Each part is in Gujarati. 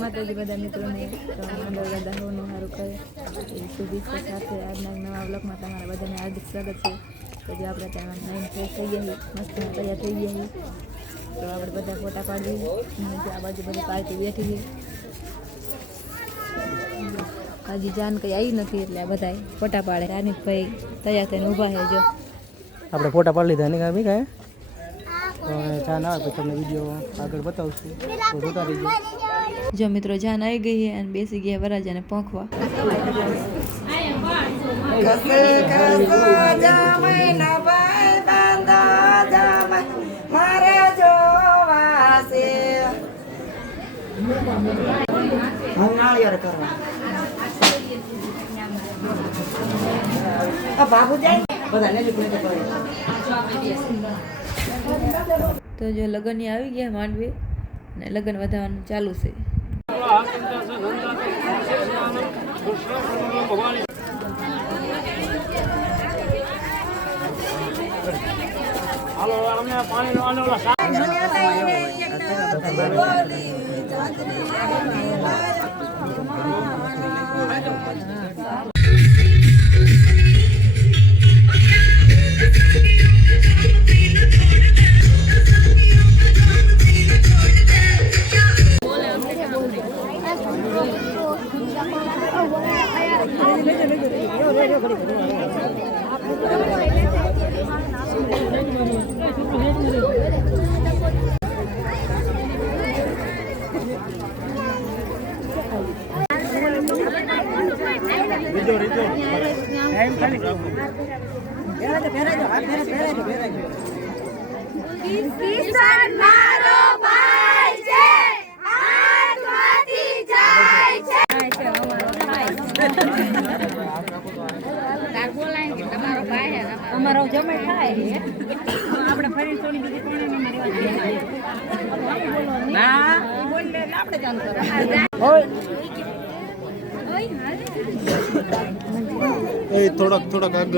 માતાજી બધા મિત્રોને દાદા હોનું સારું કરે એવી શુભેચ્છા સાથે આજના નવા બ્લોગમાં તમારા બધાને હાર્દિક સ્વાગત છે. તો જે આપણે ત્યાં નાઈન ફ્રેશ થઈ ગયા મસ્ત તૈયાર થઈ ગયા તો આપણે બધા ફોટા પાડીએ અને આ બાજુ બધી પાર્ટી બેઠી છે. હજી જાન કંઈ આવી નથી એટલે આ બધા ફોટા પાડે. ભાઈ તૈયાર થઈને ઊભા છે જો. આપણે ફોટા પાડી લીધા ને કાંઈ કાંઈ જાન આવે તો તમને વીડિયો આગળ બતાવશું. તો જોતા રહીજો. જો મિત્રો જાન આવી ગઈ અને બેસી ગયા વરાજાને પંખવા. બાબુ જાય તો જો લગ્ન આવી ગયા માંડવી. અને લગ્ન વધારવાનું ચાલુ છે. જમે થાય આપણે ફરી થોડી બીજી ના બોલે આપણે જાણ એ થોડાક થોડાક આગળ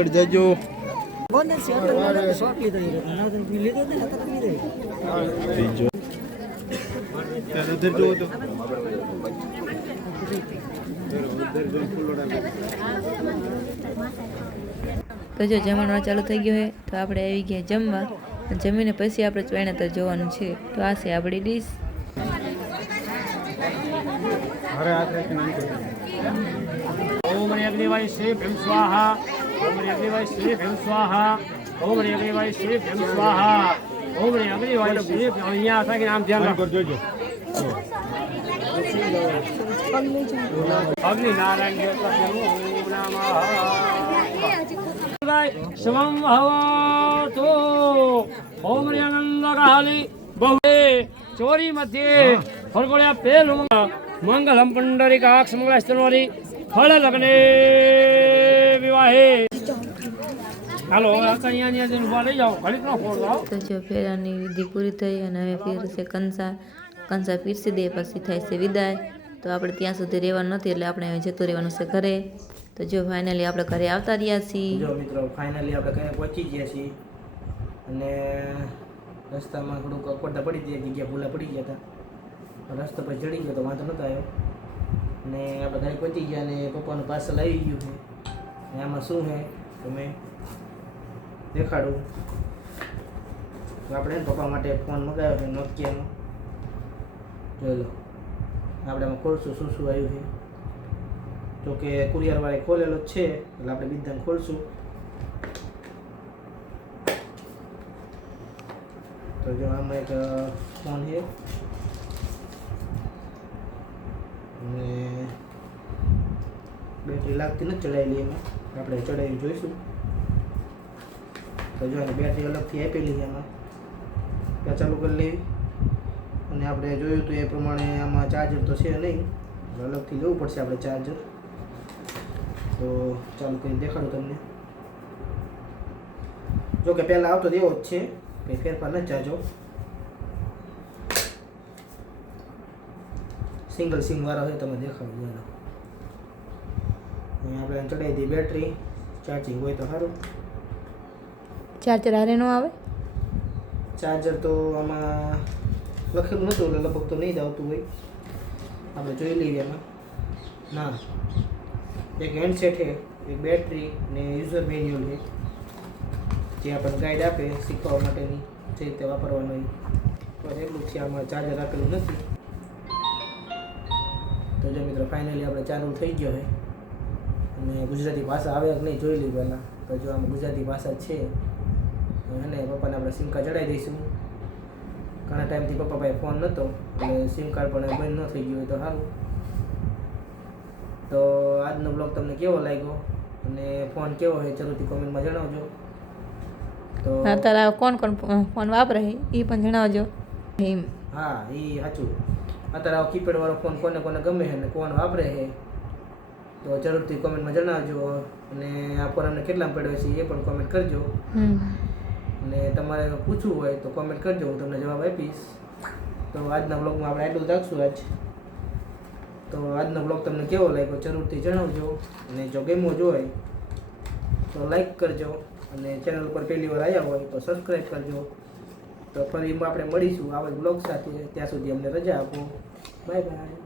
જજો બોનસ છે. તો મારે શોર્ટ લીધો છે. ના. તો લીધો ને તો લીધો ત્યારે ઉધર જોવો તો જો જમણવાર ચાલુ થઈ ગયો હોય તો આપણે આવી ગયા જમવા. જમીને પછી આપણે ચોઈના તર જોવાનું છે. તો આ છે આપણી ડીશ. અગ્નિ નારાયણ દેવતા ઓમ ભવતો ઓમ કાલી બહુએ ચોરી મધ્યે ફરગોળ્યા પેલું મંગલમ પંડરી કાક્ષ મંગલાસ્તનોરી ફળ લગ્ને વિવાહે હાલો તો જો ફેરાની વિધિ પૂરી થઈ અને હવે ફેરશે કંસા કંસા પીરસી દે પછી થાય છે વિદાય તો આપણે ત્યાં સુધી રહેવાનું નથી એટલે આપણે જતું રહેવાનું છે ઘરે. તો જો ફાઇનલી આપણે ઘરે આવતા રહ્યા છીએ. જો મિત્રો ફાઇનલી આપણે ઘરે પહોંચી ગયા છીએ. અને રસ્તામાં થોડુંક અકવડતા પડી ગયા, જગ્યા ભૂલા પડી ગયા હતા. રસ્તો પર ચડી ગયો તો વાંધો નહોતો આવ્યો. અને આપણે ઘરે પહોંચી ગયા અને પપ્પાનું પાર્સલ આવી ગયું છે. અને આમાં શું છે? તમે દેખાડું. તો આપણે પપ્પા માટે ફોન મંગાવ્યો છે નોકિયાનો જોઈ લો. આપણે એમાં ખોલશું. શું શું આવ્યું છે? તો કે કુરિયરવાળે ખોલેલો છે, એટલે આપણે બીજાને ખોલશું. તો જો આમાં એક ફોન છે. અને બેટરી લાગતી નથી ચડાવેલી એમાં. આપણે ચડાવી જોઈશું. તો જો બેટરી અલગથી આપેલી છે એમાં ચાલુ કરી લેવી. અને આપણે જોયું તો એ પ્રમાણે આમાં ચાર્જર તો છે નહીં. અલગથી લેવું પડશે આપણે ચાર્જર તો ચાલુ કરીને દેખાડું તમને. જો કે પહેલાં આવતો એવો જ છે કંઈ ફેરફાર નથી ચાર્જો સિંગલ સિમ વાળા હોય તમે દેખાડો ચાલો અહીંયા આપણે ચડાવી દઈએ બેટરી ચાર્જિંગ હોય તો સારું. ચાર્જર હારે નો આવે? ચાર્જર તો આમાં લખેલું નહોતું એટલે લગભગ તો નહીં જ આવતું હોય આપણે જોઈ લઈએ એમાં ના એક હેન્ડસેટ છે એક બેટરી ને યુઝર મેન્યુઅલ છે જે આપણને ગાઈડ આપે શીખવા માટેની જે રીતે વાપરવાનું હોય બસ એટલું છે આમાં ચાર્જર આપેલું નથી તો જો મિત્રો ફાઇનલી આપણે ચાલુ થઈ ગયો હોય અને ગુજરાતી ભાષા આવે કે નહીં જોઈ લઈ પહેલાં તો જો આમાં ગુજરાતી ભાષા છે અને પપ્પાને આપણે સિમકા ચડાવી દઈશું ઘણા ટાઈમથી પપ્પા પાસે ફોન નહોતો એટલે સિમ કાર્ડ પણ બંધ ન થઈ ગયું હોય તો સારું તો આજનો બ્લોગ તમને કેવો લાગ્યો? અને ફોન કેવો હોય જરૂરથી કોમેન્ટમાં જણાવજો. તો તારા કોણ કોણ ફોન વાપરે એ પણ જણાવજો. હા એ સાચું. અત્યારે આવો કીપેડ વાળો ફોન કોને કોને ગમે છે અને કોણ વાપરે છે તો જરૂરથી કોમેન્ટમાં જણાવજો. અને આ ફોન અમને કેટલા પડ્યો છે એ પણ કોમેન્ટ કરજો. અને તમારે પૂછવું હોય તો કોમેન્ટ કરજો, હું તમને જવાબ આપીશ. તો આજના બ્લોગમાં આપણે આટલું રાખશું આજ. તો આજનો બ્લોગ તમને કેવો લાગ્યો જરૂરથી જણાવજો અને જો ગેમો જોઈ તો લાઈક કરજો અને ચેનલ ઉપર પહેલી વાર આવ્યા હોય તો સબસ્ક્રાઈબ કરજો. તો ફરી આપણે મળીશું આવા બ્લોગ સાથે. ત્યાં સુધી અમને રજા આપો. Bye bye